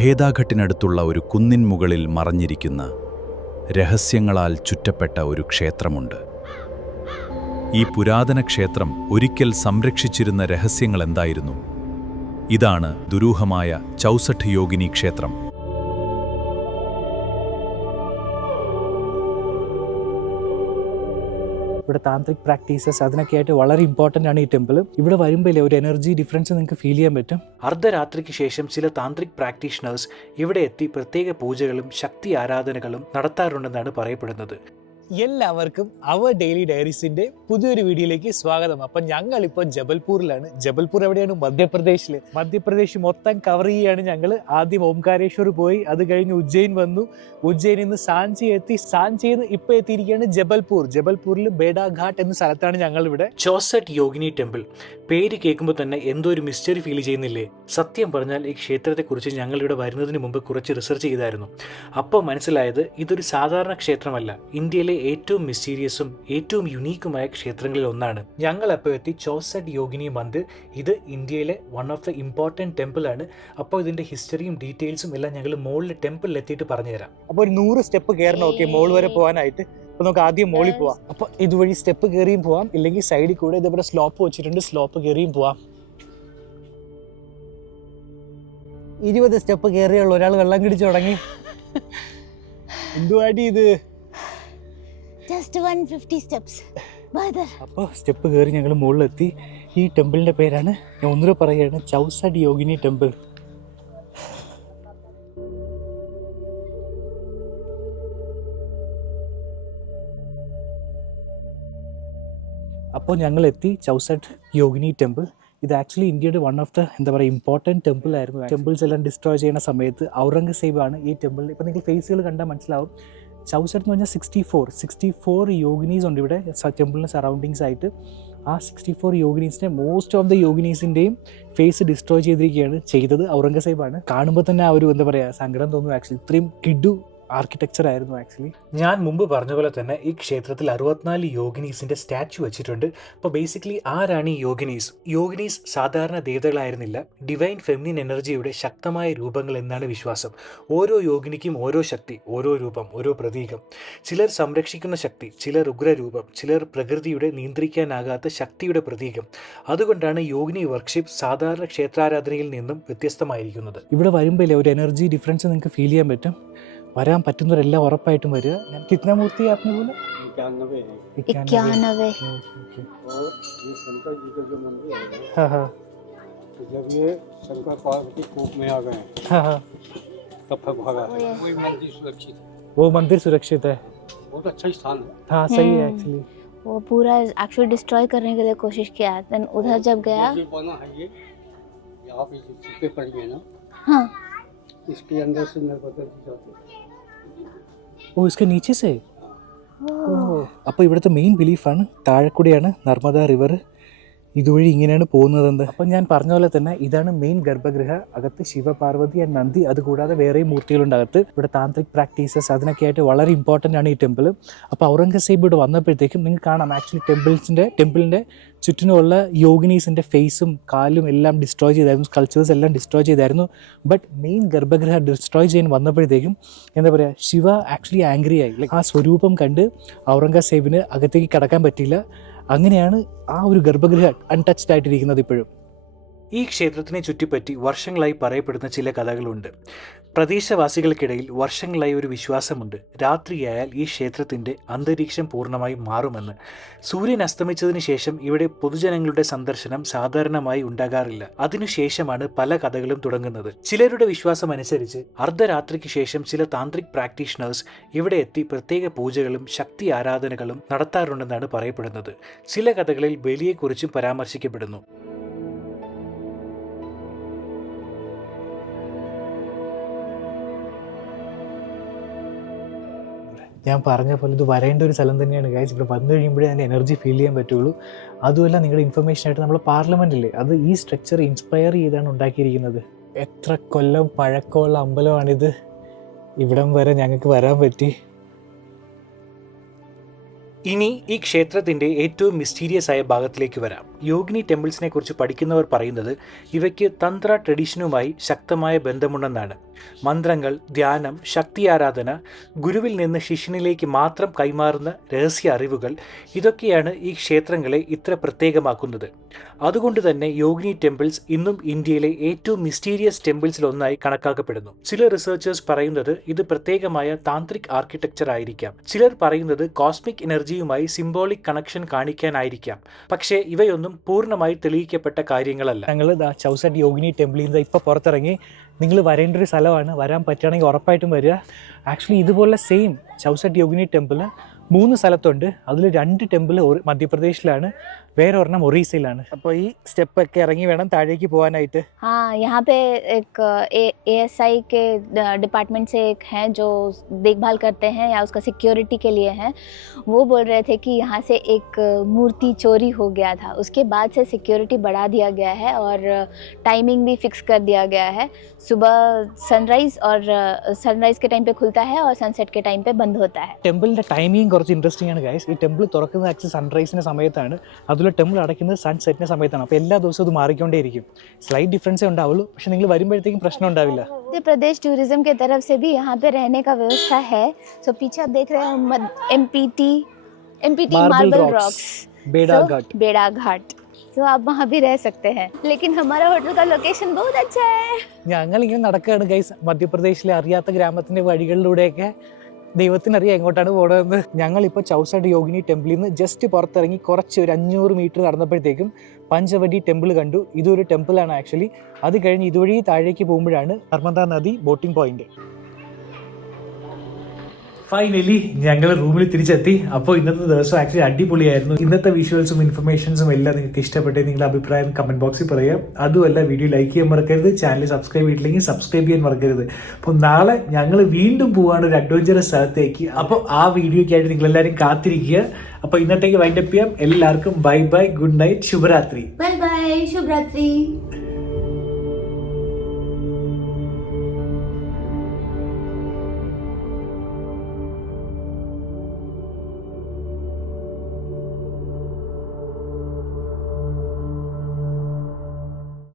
ഭേദാഘട്ടിനടുത്തുള്ള ഒരു കുന്നിൻ മുകളിൽ മറഞ്ഞിരിക്കുന്ന രഹസ്യങ്ങളാൽ ചുറ്റപ്പെട്ട ഒരു ക്ഷേത്രമുണ്ട്. ഈ പുരാതന ക്ഷേത്രം ഒരിക്കൽ സംരക്ഷിച്ചിരുന്ന രഹസ്യങ്ങൾ എന്തായിരുന്നു? ഇതാണ് ദുരൂഹമായ ചൗസഠ് യോഗിനി ക്ഷേത്രം. ഇവിടെ താന്ത്രിക് പ്രാക്ടീസസ് അതിനൊക്കെയായിട്ട് വളരെ ഇമ്പോർട്ടൻ്റ് ആണ് ഈ ടെമ്പിൾ. ഇവിടെ വരുമ്പോൾ ഒരു എനർജി ഡിഫറൻസ് നിങ്ങൾക്ക് ഫീൽ ചെയ്യാൻ പറ്റും. അർദ്ധരാത്രിക്ക് ശേഷം ചില താന്ത്രിക് പ്രാക്ടീഷണേഴ്സ് ഇവിടെ എത്തി പ്രത്യേക പൂജകളും ശക്തി ആരാധനകളും നടത്താറുണ്ടെന്നാണ് പറയപ്പെടുന്നത്. എല്ലാവർക്കും അവർ ഡെയിലി ഡയറീസിന്റെ പുതിയൊരു വീഡിയോയിലേക്ക് സ്വാഗതം. അപ്പം ഞങ്ങളിപ്പോൾ ജബൽപൂരിലാണ്. ജബൽപൂർ എവിടെയാണ്? മധ്യപ്രദേശിൽ. മധ്യപ്രദേശ് മൊത്തം കവർ ചെയ്യുകയാണ് ഞങ്ങൾ. ആദ്യം ഓംകാരേശ്വർ പോയി, അത് കഴിഞ്ഞ് ഉജ്ജയിൻ വന്നു, ഉജ്ജയിനിൽ നിന്ന് സാഞ്ചി എത്തി, സാഞ്ചിയിൽ നിന്ന് ഇപ്പോൾ എത്തിയിരിക്കുകയാണ് ജബൽപൂർ. ജബൽപൂരിൽ ബേഡാഘാട്ട് എന്ന സ്ഥലത്താണ് ഞങ്ങൾ ഇവിടെ. ചൗസഠ് യോഗിനി ടെമ്പിൾ പേര് കേൾക്കുമ്പോൾ തന്നെ എന്തോ ഒരു മിസ്റ്ററി ഫീൽ ചെയ്യുന്നില്ലേ? സത്യം പറഞ്ഞാൽ ഈ ക്ഷേത്രത്തെക്കുറിച്ച് ഞങ്ങൾ ഇവിടെ വരുന്നതിന് മുമ്പ് കുറച്ച് റിസർച്ച് ചെയ്തായിരുന്നു. അപ്പോൾ മനസ്സിലായത് ഇതൊരു സാധാരണ ക്ഷേത്രമല്ല, ഇന്ത്യയിലെ ഏറ്റവും മിസ്റ്റീരിയസും ഏറ്റവും യുണീക്കുമായ ക്ഷേത്രങ്ങളിൽ ഒന്നാണ്. ഞങ്ങൾ അപ്പോൾ എത്തി ചൗസഠ് യോഗിനി മന്ദിർ. ഇത് ഇന്ത്യയിലെ one of the important temple ആണ്. അപ്പോൾ ഇതിന്റെ ഹിസ്റ്ററിയും ഡീറ്റെയിൽസും എല്ലാം ഞങ്ങൾ മുകളിൽ ടെമ്പിളിൽ എത്തിയിട്ട് പറഞ്ഞുതരാം. അപ്പോൾ ഒരു 100 സ്റ്റെപ്പ് കയറണം. ഓക്കെ, മോൾ വരെ പോകാനായിട്ട്. അപ്പോൾ നമുക്ക് ആദ്യം മോളിൽ പോവാം. അപ്പോൾ ഇതുവഴി സ്റ്റെപ്പ് കയറിയും പോവാം, ഇല്ലെങ്കിൽ സൈഡിൽ കൂടെ ഇതേപോലെ സ്ലോപ്പ് വെച്ചിട്ടുണ്ട്, സ്ലോപ്പ് കയറിയും പോവാം. 20 സ്റ്റെപ്പ് കയറിയുള്ള ഒരാൾ വെള്ളം കിടിച്ചു തുടങ്ങി. എന്തുവാടി ഇത്? Just 150 steps. അപ്പോൾ സ്റ്റെപ്പ് കയറി ഞങ്ങൾ മുകളിലെത്തി. ഈ ടെമ്പിളിൻ്റെ പേരാണ്, ഞാൻ ഒന്നുകൂടെ പറയുകയാണ്, ചൗസഠ് യോഗിനി ടെമ്പിൾ. അപ്പോൾ ഞങ്ങൾ എത്തി ചൗസഠ് യോഗിനി ടെമ്പിൾ. ഇത് ആക്ച്വലി ഇന്ത്യയുടെ one of the important temple ആയിരുന്നു. ടെമ്പിൾസ് എല്ലാം ഡിസ്ട്രോയ് ചെയ്യുന്ന സമയത്ത് ഔറംഗസേബാണ് ഈ ടെമ്പിൾ. ഇപ്പോൾ നിങ്ങൾ ഫേസുകൾ കണ്ടാൽ മനസ്സിലാവും. ചൗസഠ് എന്ന് പറഞ്ഞാൽ 64 യോഗിനീസ് ഉണ്ട് ഇവിടെ ടെമ്പിളിന് സറൗണ്ടിങ്സ് ആയിട്ട്. ആ 64 യോഗിനീസിൻ്റെ മോസ്റ്റ് ഓഫ് ദ യോഗിനീസിൻ്റെയും ഫേസ് ഡിസ്ട്രോയ് ചെയ്തത് ഔറംഗസേബാണ്. കാണുമ്പോൾ തന്നെ ആ ഒരു സങ്കടം തോന്നും. ആക്ച്വലി ഇത്രയും കിഡു ആർക്കിടെക്ചർ ആയിരുന്നു ആക്ച്വലി. ഞാൻ മുമ്പ് പറഞ്ഞ പോലെ തന്നെ ഈ ക്ഷേത്രത്തിൽ 64 യോഗിനീസിന്റെ സ്റ്റാച്ചു വെച്ചിട്ടുണ്ട്. അപ്പോൾ ബേസിക്കലി ആരാണ് ഈ യോഗിനീസ്? യോഗിനീസ് സാധാരണ ദേവതകളായിരുന്നില്ല, ഡിവൈൻ ഫെമിനിൻ എനർജിയുടെ ശക്തമായ രൂപങ്ങൾ എന്നാണ് വിശ്വാസം. ഓരോ യോഗിനിക്കും ഓരോ ശക്തി, ഓരോ രൂപം, ഓരോ പ്രതീകം. ചിലർ സംരക്ഷിക്കുന്ന ശക്തി, ചിലർ ഉഗ്രരൂപം, ചിലർ പ്രകൃതിയുടെ നിയന്ത്രിക്കാനാകാത്ത ശക്തിയുടെ പ്രതീകം. അതുകൊണ്ടാണ് യോഗിനി വർഷിപ്പ് സാധാരണ ക്ഷേത്രാരാധനയിൽ നിന്നും വ്യത്യസ്തമായിരിക്കുന്നത്. ഇവിടെ വരുമ്പോൾ ഒരു എനർജി ഡിഫറൻസ് നിങ്ങൾക്ക് ഫീൽ ചെയ്യാൻ പറ്റും. വരാൻ പറ്റുന്നവരെല്ലാം ഉറപ്പായിട്ടും വരിക. ഞാൻ കിतना मूर्ति है आपने बोला? 91। और ये शंकर जी का जो मंदिर है, हाँ हाँ, तो जब ये शंकर पार्वती कूप में आ गए हाँ हाँ, तब फिर भागा। कोई मंदिर सुरक्षित है, वो मंदिर सुरक्षित है. बहुत अच्छा स्थान है। हाँ सही है एक्चुअली. वो पूरा एक्चुअली डिस्ट्रॉय करने के लिए कोशिश किया, देन उधर जब गया, जो बना है ये यहाँ पे जो चिपे पड़ी है ना, हाँ इसके अंदर से नर्मदा जी जाते हैं। ഓ इसके नीचे से. അപ്പോൾ ഇവിടുത്തെ മെയിൻ ബിലീഫാണ് താഴെക്കൂടിയാണ് നർമ്മദ റിവർ, ഇതുവഴി ഇങ്ങനെയാണ് പോകുന്നതെന്ന്. അപ്പം ഞാൻ പറഞ്ഞ പോലെ തന്നെ ഇതാണ് മെയിൻ ഗർഭഗൃഹ. അകത്ത് ശിവപാർവതി ആൻഡ് നന്ദി, അതുകൂടാതെ വേറെയും മൂർത്തികളുണ്ട് അകത്ത്. ഇവിടെ താന്ത്രിക് പ്രാക്ടീസസ് അതിനൊക്കെ ആയിട്ട് വളരെ ഇമ്പോർട്ടൻ്റ് ആണ് ഈ ടെമ്പിൾ. അപ്പോൾ ഔറംഗസേബ് ഇവിടെ വന്നപ്പോഴത്തേക്കും നിങ്ങൾക്ക് കാണാം ആക്ച്വലി ടെമ്പിളിൻ്റെ ചുറ്റിനുമുള്ള യോഗിനീസിൻ്റെ ഫേസും കാലും എല്ലാം ഡിസ്ട്രോയ് ചെയ്തായിരുന്നു, സ്കൾച്ചേഴ്സ് എല്ലാം ഡിസ്ട്രോയ് ചെയ്തായിരുന്നു. ബട്ട് മെയിൻ ഗർഭഗൃഹ ഡിസ്ട്രോയ് ചെയ്യാൻ വന്നപ്പോഴത്തേക്കും ശിവ ആക്ച്വലി ആംഗ്രി ആയി. ലൈക്ക് ആ സ്വരൂപം കണ്ട് ഔറംഗസേബിന് അകത്തേക്ക് കടക്കാൻ പറ്റിയില്ല. അങ്ങനെയാണ് ആ ഒരു ഗർഭഗൃഹ അൺടച്ച്ഡ് ആയിട്ടിരിക്കുന്നത് ഇപ്പോഴും. ഈ ക്ഷേത്രത്തിനെ ചുറ്റിപ്പറ്റി വർഷങ്ങളായി പറയപ്പെടുന്ന ചില കഥകളുണ്ട്. പ്രദേശവാസികൾക്കിടയിൽ വർഷങ്ങളായി ഒരു വിശ്വാസമുണ്ട്, രാത്രിയായാൽ ഈ ക്ഷേത്രത്തിൻ്റെ അന്തരീക്ഷം പൂർണ്ണമായും മാറുമെന്ന്. സൂര്യൻ അസ്തമിച്ചതിന് ശേഷം ഇവിടെ പൊതുജനങ്ങളുടെ സന്ദർശനം സാധാരണമായി ഉണ്ടാകാറില്ല. അതിനുശേഷമാണ് പല കഥകളും തുടങ്ങുന്നത്. ചിലരുടെ വിശ്വാസം അനുസരിച്ച് അർദ്ധരാത്രിക്ക് ശേഷം ചില താന്ത്രിക് പ്രാക്ടീഷണേഴ്സ് ഇവിടെ എത്തി പ്രത്യേക പൂജകളും ശക്തി ആരാധനകളും നടത്താറുണ്ടെന്നാണ് പറയപ്പെടുന്നത്. ചില കഥകളിൽ ബലിയെക്കുറിച്ചും പരാമർശിക്കപ്പെടുന്നു. ഞാൻ പറഞ്ഞ പോലെ ഇത് വരേണ്ട ഒരു സ്ഥലം തന്നെയാണ് ഗൈസ്. ഇവിടെ വന്നു കഴിയുമ്പോഴേ അതിൻ്റെ എനർജി ഫീൽ ചെയ്യാൻ പറ്റുള്ളൂ. അതുമല്ല, നിങ്ങളുടെ ഇൻഫർമേഷൻ ആയിട്ട് നമ്മൾ പാർലമെൻറ്റില്ലേ, അത് ഈ സ്ട്രക്ചർ ഇൻസ്പയർ ചെയ്താണ് ഉണ്ടാക്കിയിരിക്കുന്നത്. എത്ര കൊല്ലം പഴക്കമുള്ള അമ്പലമാണിത്. ഇവിടം വരെ ഞങ്ങൾക്ക് വരാൻ പറ്റി. ഇനി ഈ ക്ഷേത്രത്തിൻ്റെ ഏറ്റവും മിസ്റ്റീരിയസ് ആയ ഭാഗത്തിലേക്ക് വരാം. യോഗിനി ടെമ്പിൾസിനെ കുറിച്ച് പഠിക്കുന്നവർ പറയുന്നത് ഇവയ്ക്ക് തന്ത്ര ട്രഡീഷനുമായി ശക്തമായ ബന്ധമുണ്ടെന്നാണ്. മന്ത്രങ്ങൾ, ധ്യാനം, ശക്തി ആരാധന, ഗുരുവിൽ നിന്ന് ശിഷ്യനിലേക്ക് മാത്രം കൈമാറുന്ന രഹസ്യ അറിവുകൾ, ഇതൊക്കെയാണ് ഈ ക്ഷേത്രങ്ങളെ ഇത്ര പ്രത്യേകമാക്കുന്നത്. അതുകൊണ്ട് തന്നെ യോഗിനി ടെമ്പിൾസ് ഇന്നും ഇന്ത്യയിലെ ഏറ്റവും മിസ്റ്റീരിയസ് ടെമ്പിൾസിലൊന്നായി കണക്കാക്കപ്പെടുന്നു. ചില റിസർച്ചേഴ്സ് പറയുന്നത് ഇത് പ്രത്യേകമായ താന്ത്രിക് ആർക്കിടെക്ചർ ആയിരിക്കാം. ചിലർ പറയുന്നത് കോസ്മിക് എനർജിയുമായി സിംബോളിക് കണക്ഷൻ കാണിക്കാനായിരിക്കാം. പക്ഷേ ഇവയൊന്നും പൂർണ്ണമായി തെളിയിക്കപ്പെട്ട കാര്യങ്ങളല്ല. ഞങ്ങൾ ചൗസറ്റ് യോഗിനി ടെമ്പിളിൽ നിന്ന് ഇപ്പോൾ പുറത്തിറങ്ങി. നിങ്ങൾ വരേണ്ട ഒരു സ്ഥലമാണ്, വരാൻ പറ്റുകയാണെങ്കിൽ ഉറപ്പായിട്ടും വരിക. ആക്ച്വലി ഇതുപോലെ സെയിം ചൗസറ്റ് യോഗിനി ടെമ്പിൾ 3 സ്ഥലത്തുണ്ട്. അതിൽ 2 ടെമ്പിൾ മധ്യപ്രദേശിലാണ്, വേറെ ഒരെണ്ണം ഒറീസയിലാണ്. അപ്പോൾ ഈ സ്റ്റെപ്പൊക്കെ ഇറങ്ങി വേണം താഴേക്ക് പോകാനായിട്ട്. हाँ, यहाँ पे एक ASI के डिपार्टमेंट से एक हैं जो देखभाल करते हैं या उसका सिक्योरिटी के लिए हैं. वो बोल रहे थे कि यहाँ से एक मूर्ति चोरी हो गया था, उसके बाद से सिक्योरिटी बढ़ा दिया गया है और टाइमिंग भी फिक्स कर दिया गया है. सुबह सनराइज़ के टाइम पे खुलता है और सनसेट के टाइम पे बंद होता है. ടെമ്പിളിൻ്റെ ടൈമിങ് കുറച്ച് ഇൻട്രസ്റ്റിംഗ് ആണ് ഗൈസ്. ഈ ടെമ്പിൾ തുറക്കുന്നത് ആക്ച്വലി സൺറൈസിൻ്റെ സമയത്താണ്, അതുപോലെ ടെമ്പിൾ അടയ്ക്കുന്നത് സൺസെറ്റിൻ്റെ സമയത്താണ്. അപ്പോൾ എല്ലാ ദിവസവും ഇത് മാറിക്കൊണ്ടേയിരിക്കും. സ്ലൈറ്റ് ഡിഫറൻസേ ഉണ്ടാവുള്ളൂ, പക്ഷേ നിങ്ങൾ വരുമ്പോഴത്തേക്കും പ്രശ്നം ഉണ്ടാവില്ല. मध्य प्रदेश टूरिज्म के तरफ से भी यहाँ पे रहने का व्यवस्था है. सो पीछे आप देख रहे हैं MPT मार्बल रॉक्स, बेड़ा घाट. तो आप वहाँ भी रह सकते हैं. लेकिन हमारा होटल का लोकेशन बहुत अच्छा है. ഞങ്ങളിങ്ങനെ നടക്കുകയാണ് ഗൈസ്, മധ്യപ്രദേശിലെ അറിയാത്ത ഗ്രാമത്തിൻ്റെ വഴികളിലൂടെയൊക്കെ. ദൈവത്തിനറിയാം എങ്ങോട്ടാണ് പോകണമെന്ന്. ഞങ്ങളിപ്പോൾ ചൗസറ്റ് യോഗിനി ടെമ്പിളിൽ നിന്ന് ജസ്റ്റ് പുറത്തിറങ്ങി കുറച്ച് ഒരു 500 മീറ്റർ നടന്നപ്പോഴത്തേക്കും പഞ്ചവടി ടെമ്പിൾ കണ്ടു. ഇതൊരു ടെമ്പിളാണ് ആക്ച്വലി. അത് കഴിഞ്ഞ് ഇതുവഴി താഴേക്ക് പോകുമ്പോഴാണ് നർമ്മദാ നദി ബോട്ടിംഗ് പോയിന്റ്. ഫൈനലി ഞങ്ങൾ റൂമിൽ തിരിച്ചെത്തി. അപ്പോൾ ഇന്നത്തെ ദിവസം ആക്ച്വലി അടിപൊളിയായിരുന്നു. ഇന്നത്തെ വിഷ്വൽസും ഇൻഫർമേഷൻസും എല്ലാം നിങ്ങൾക്ക് ഇഷ്ടപ്പെട്ടേ നിങ്ങളുടെ അഭിപ്രായം കമന്റ് ബോക്സിൽ പറയാം. അതുമല്ല വീഡിയോ ലൈക്ക് ചെയ്യാൻ മറക്കരുത്, ചാനൽ സബ്സ്ക്രൈബ് ചെയ്തില്ലെങ്കിൽ സബ്സ്ക്രൈബ് ചെയ്യാൻ മറക്കരുത്. അപ്പോൾ നാളെ ഞങ്ങൾ വീണ്ടും പോവാണ് ഒരു അഡ്വഞ്ചറസ് സ്ഥലത്തേക്ക്. അപ്പോൾ ആ വീഡിയോയ്ക്കായിട്ട് നിങ്ങളെല്ലാവരും കാത്തിരിക്കുക. അപ്പോൾ ഇന്നത്തേക്ക് വൈൻഡപ്പ് ചെയ്യാം. എല്ലാവർക്കും ബൈ ബൈ, ഗുഡ് നൈറ്റ്, ശുഭരാത്രി. बाय बाय, शुभ रात्रि.